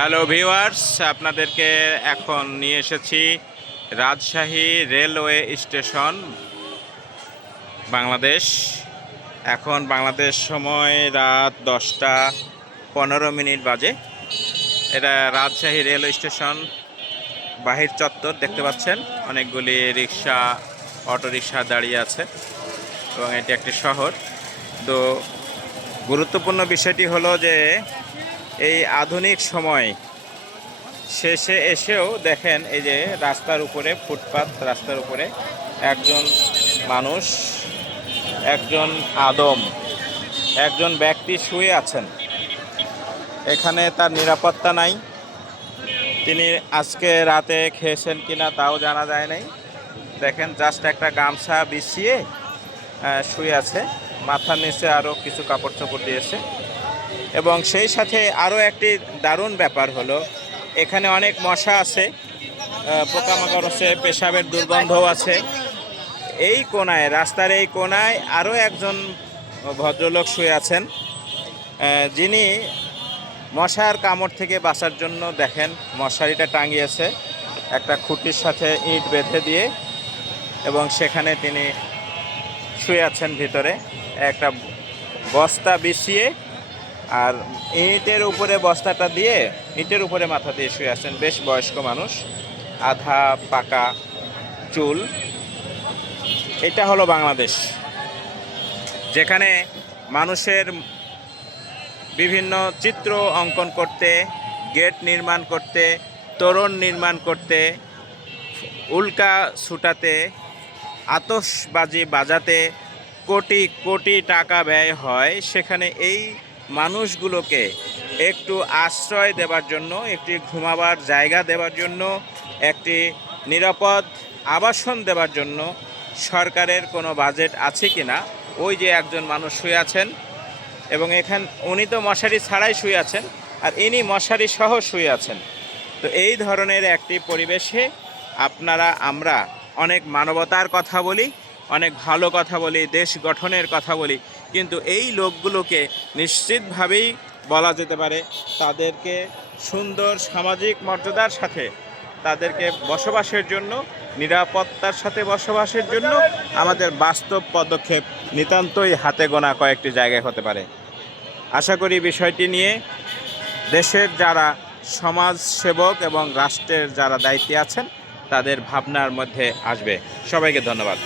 Hello viewers, আপনাদেরকে এখন নিয়ে এসেছি রাজশাহী রেলওয়ে স্টেশন, বাংলাদেশ। এখন বাংলাদেশ সময় রাত 10টা 15 বাজে। এটা রাজশাহী রেলওয়ে স্টেশন বাহির চত্বর দেখতে পাচ্ছেন। অনেকগুলি রিক্সা, অটোরিক্সা দাঁড়িয়ে আছে এবং এটি একটি শহর। তো গুরুত্বপূর্ণ বিষয়টি হলো যে এই আধুনিক সময় শেষে এসেও দেখেন এই যে রাস্তার উপরে, ফুটপাত রাস্তার উপরে একজন মানুষ, একজন একজন ব্যক্তি শুয়ে আছেন। এখানে তার নিরাপত্তা নাই। তিনি আজকে রাতে খেয়েছেন কিনা তাও জানা যায় নাই। দেখেন জাস্ট একটা গামছা বিছিয়ে শুয়ে আছে, মাথার নিচে আরও কিছু কাপড় চোপড় দিয়েছে। এবং সেই সাথে আরও একটি দারুণ ব্যাপার হলো, এখানে অনেক মশা আছে, পোকামাকড় আছে, পেশাবের দুর্গন্ধও আছে। এই কোনায়, রাস্তার এই কোনায় আরও একজন ভদ্রলোক শুয়ে আছেন, যিনি মশার কামড় থেকে বাঁচার জন্য দেখেন মশারিটা টাঙিয়েছে একটা খুঁটির সাথে ইট বেঁধে দিয়ে, এবং সেখানে তিনি শুয়ে আছেন ভিতরে একটা বস্তা বিছিয়ে, আর ইটের উপরে বস্তাটা দিয়ে ইটের উপরে মাথা দিয়ে শুয়ে আছেন। বেশ বয়স্ক মানুষ, আধা পাকা চুল। এটা হলো বাংলাদেশ, যেখানে মানুষের বিভিন্ন চিত্র অঙ্কন করতে, গেট নির্মাণ করতে, তোরণ নির্মাণ করতে, উল্কা ছুটাতে, আতশবাজি বাজাতে কোটি কোটি টাকা ব্যয় হয়। সেখানে এই মানুষগুলোকে একটু আশ্রয় দেওয়ার জন্য, একটি ঘুমাবার জায়গা দেওয়ার জন্য, একটি নিরাপদ আবাসন দেওয়ার জন্য সরকারের কোনো বাজেট আছে কি না। ওই যে একজন মানুষ শুয়ে আছেন, এবং উনি তো মশারি ছাড়াই শুয়ে আছেন, আর ইনি মশারি সহ শুয়ে আছেন। তো এই ধরনের একটি পরিবেশে আমরা অনেক মানবতার কথা বলি, অনেক ভালো কথা বলি, দেশ গঠনের কথা বলি, কিন্তু এই লোকগুলোকে নিশ্চিতভাবেই বলা যেতে পারে তাদেরকে সুন্দর সামাজিক মর্যাদার সাথে, তাদেরকে বসবাসের জন্য, নিরাপত্তার সাথে বসবাসের জন্য আমাদের বাস্তব পদক্ষেপ নিতান্তই হাতে গোনা কয়েকটি জায়গায় হতে পারে। আশা করি বিষয়টি নিয়ে দেশের যারা সমাজ সেবক এবং রাষ্ট্রের যারা দায়িত্বে আছেন তাদের ভাবনার মধ্যে আসবে। সবাইকে ধন্যবাদ।